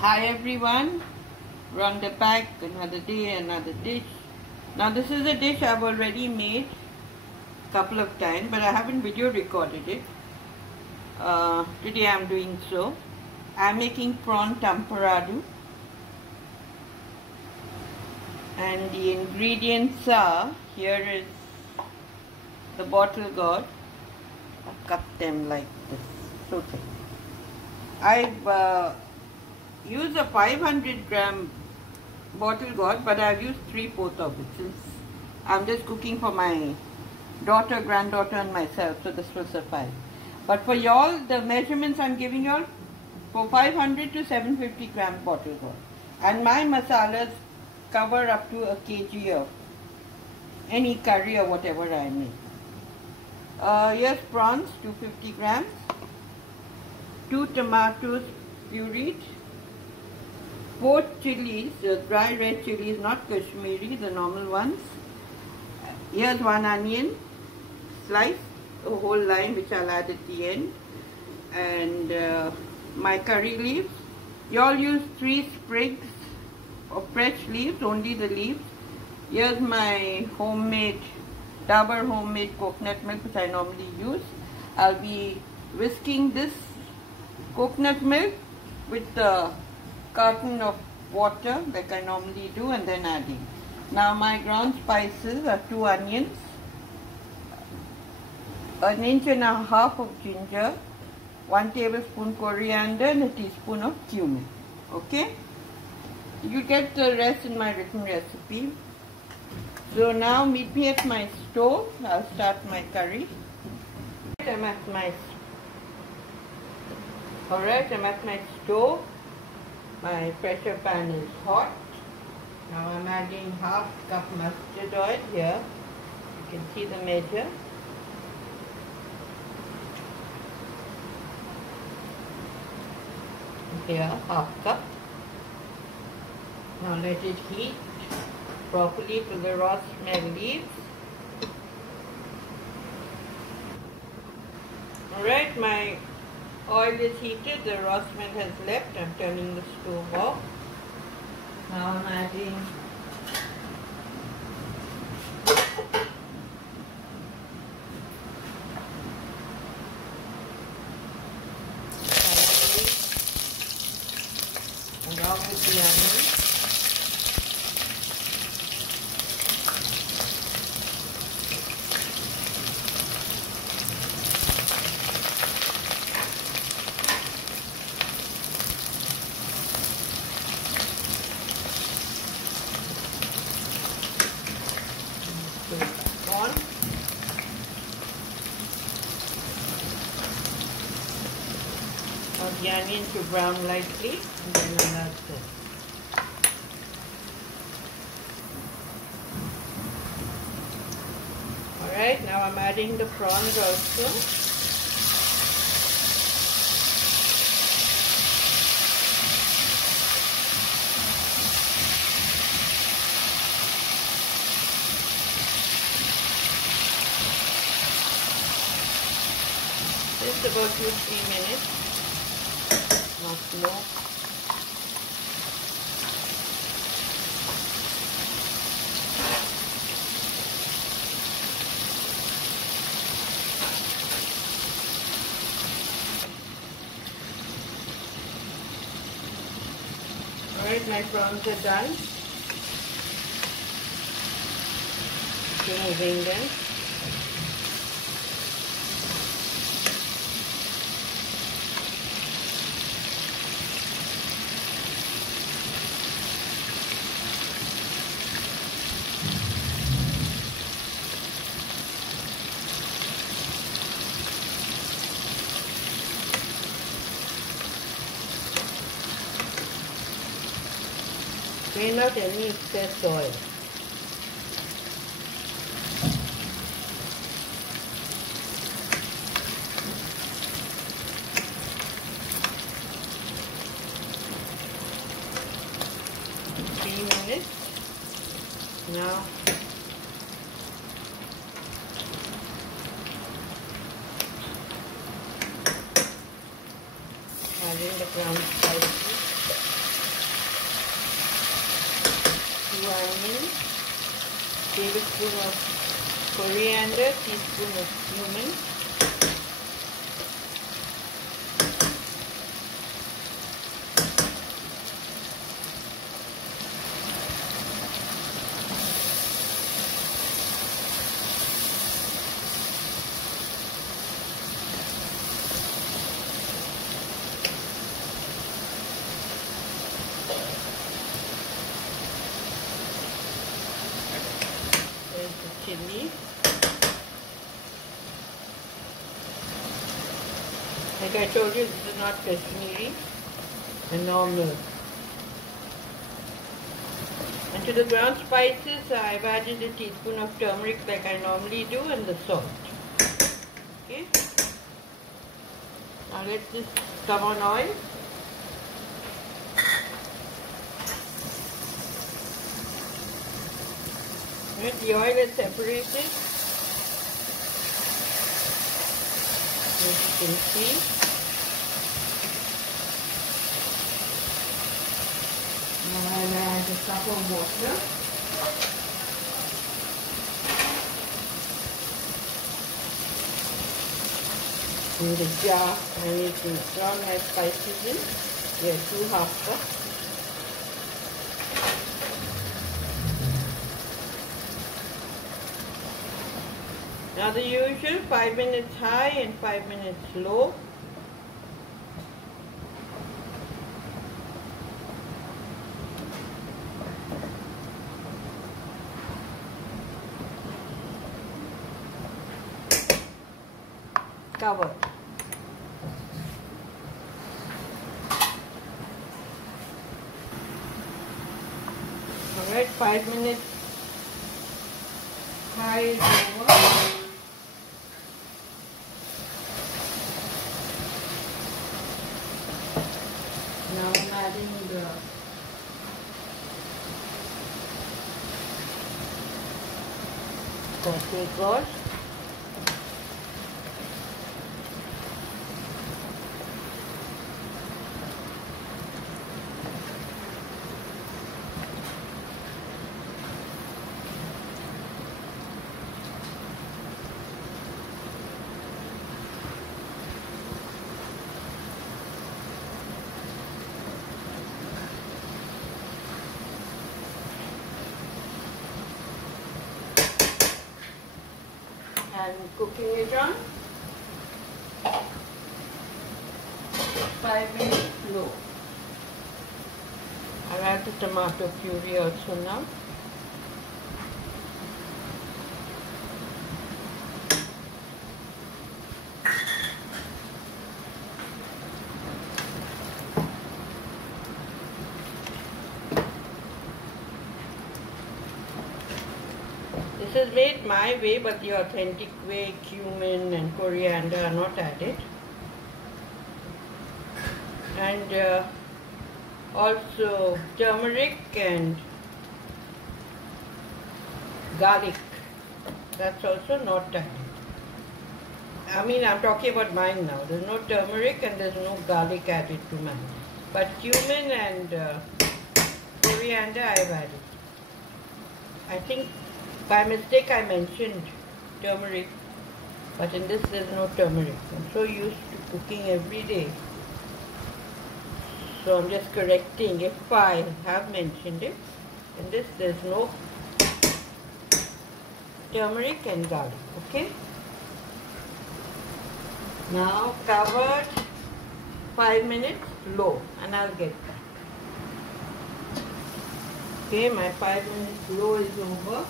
Hi everyone, we're on the back, another day, another dish. Now this is a dish I've already made a couple of times, but I haven't video recorded it. Today I'm doing so. I'm making prawn temperado, and the ingredients are, here is the bottle gourd. I cut them like this, so thick. I've used a 500-gram bottle gourd, but I've used 3/4 of it since I'm just cooking for my daughter, granddaughter and myself, so this will suffice. But for y'all, the measurements I'm giving y'all for 500 to 750 gram bottle gourd. And my masalas cover up to a kg of any curry or whatever I make. Here's prawns, 250 grams, 2 tomatoes pureed, 4 chilies, dry red chilies, not Kashmiri, the normal ones. Here's 1 onion, sliced, a whole lime which I'll add at the end, and my curry leaves. You all use 3 sprigs of fresh leaves, only the leaves. Here's my Dabur homemade coconut milk which I normally use. I'll be whisking this coconut milk with the carton of water like I normally do, and then adding. Now my ground spices are 2 onions, 1.5 inches of ginger, 1 tablespoon coriander and a teaspoon of cumin. Okay? You get the rest in my written recipe. So now meet me at my stove. I'll start my curry. I'm at my stove. My pressure pan is hot. Now I'm adding 1/2 cup mustard oil here. You can see the measure. Here, 1/2 cup. Now let it heat properly till the raw smell leaves. Alright, my oil is heated, the raw smell has left. I'm turning the stove off. Now I'm adding along with the onion. On. The onion to brown lightly, and then I'll add this. Alright, now I'm adding the prawns also. Just about 2-3 minutes, not more. Alright, my prawns are done. Removing them. Drain out any excess oil. Minutes. Now adding the ground spices. 2 onions, tablespoon of coriander, teaspoon of cumin, chili. Like I told you, this is not Kashmiri and normal. And to the ground spices, I've added a teaspoon of turmeric like I normally do, and the salt. Okay. Now let this come on oil. Right, the oil is separated, as you can see. Now I'll add a cup of water. In the jar, I need to throw my spices in. There are 2 half cups. Now the usual 5 minutes high and 5 minutes low. Cover. Alright, 5 minutes high is over. Now I'm adding the coffee sauce. And cooking it on 5 minutes low. I'll add the tomato puree also now. This is made my way, but the authentic way, cumin and coriander are not added. And also turmeric and garlic, that's also not added. I mean, I'm talking about mine now. There's no turmeric and there's no garlic added to mine. But cumin and coriander I've added. I think by mistake I mentioned turmeric, but in this there's no turmeric. I'm so used to cooking every day. So I'm just correcting if I have mentioned it. In this there's no turmeric and garlic, okay? Now covered 5 minutes low, and I'll get back. Okay, my 5 minutes low is over.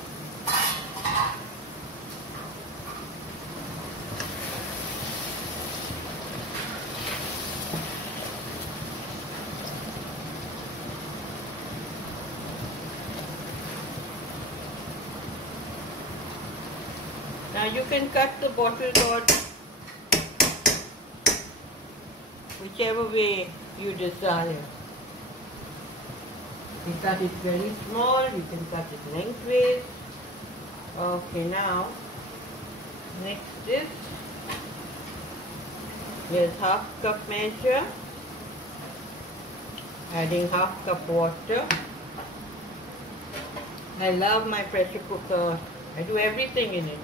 Now you can cut the bottle gourd whichever way you desire. You cut it very small, you can cut it lengthways. Okay, now next is, here's half cup measure, adding half cup water. I love my pressure cooker. I do everything in it.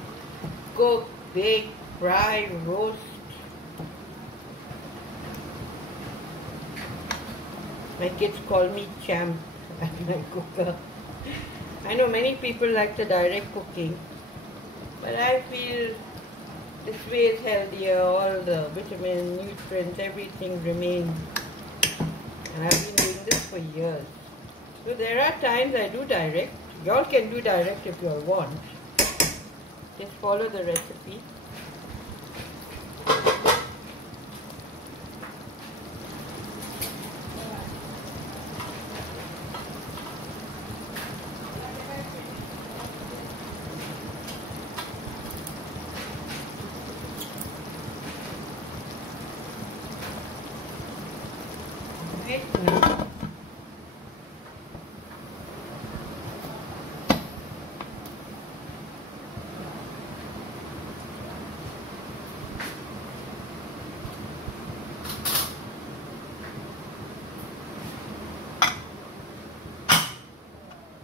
Cook, bake, fry, roast. My kids call me champ at my cooker. I know many people like the direct cooking, but I feel this way is healthier. All the vitamins, nutrients, everything remains. And I've been doing this for years. So there are times I do direct. Y'all can do direct if you all want. Just follow the recipe.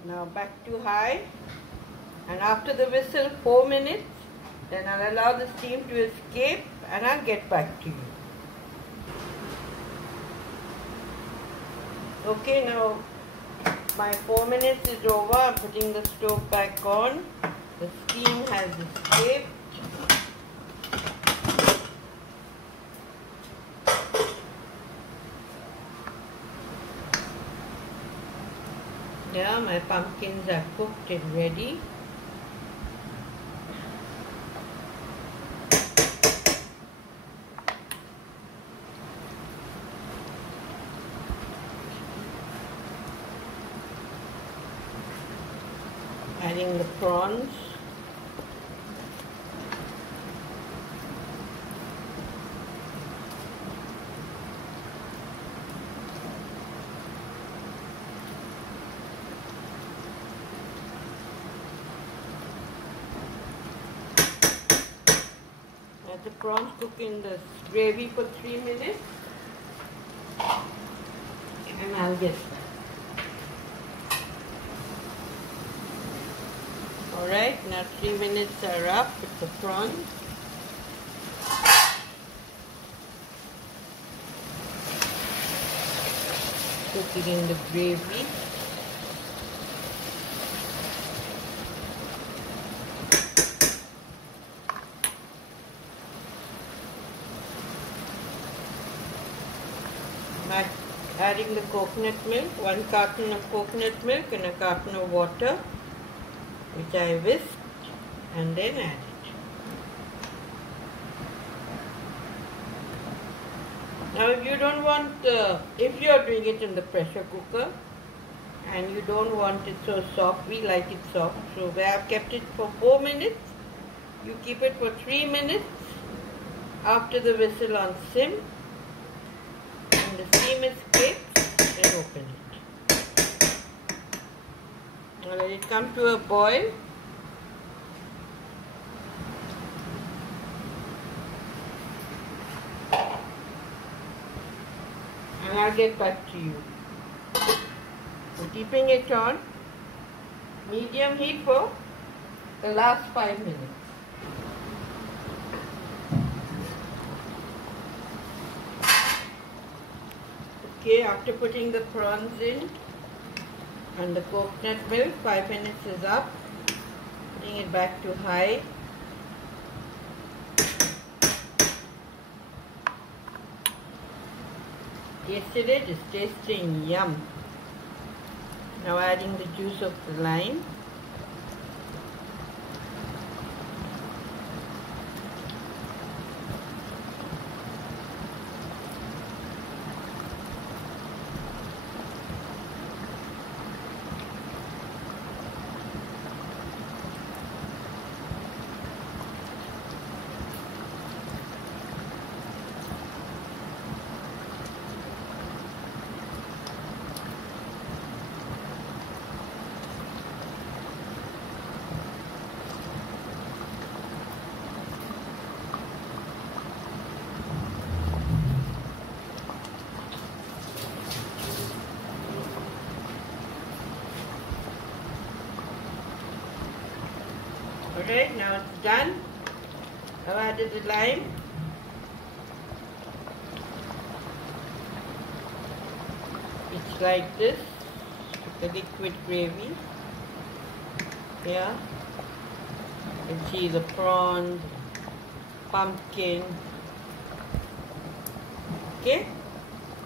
Now back to high, and after the whistle 4 minutes, then I'll allow the steam to escape and I'll get back to you. Okay, now my 4 minutes is over. I'm putting the stove back on. The steam has escaped. Yeah, my pumpkins are cooked and ready. Adding the prawns. Let the prawns cook in the gravy for 3 minutes and I'll get back. Alright, now 3 minutes are up with the prawns. Cook it in the gravy. Adding the coconut milk, 1 carton of coconut milk and a carton of water, which I whisked and then added. Now if you don't want, if you are doing it in the pressure cooker and you don't want it so soft, we like it soft, so where I've kept it for 4 minutes, you keep it for 3 minutes after the whistle on sim. When the steam escapes, then open it. Now let it come to a boil. And I'll get back to you. I'm keeping it on medium heat for the last 5 minutes. Okay, after putting the prawns in and the coconut milk, 5 minutes is up. Putting it back to high. Tasted it, it's tasting yum. Now adding the juice of the lime. Right, now it's done. I've added the lime. It's like this, the liquid gravy. Yeah. You can see the prawns, pumpkin. Okay.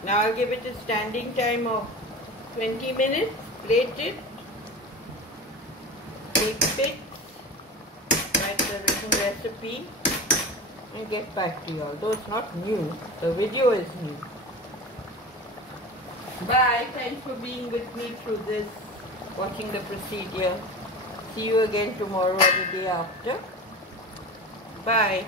Now I'll give it a standing time of 20 minutes. Plate it. Take pics. Write the written recipe. And get back to you. Although it's not new, the video is new. Bye. Thanks for being with me through this, watching the procedure. See you again tomorrow or the day after. Bye.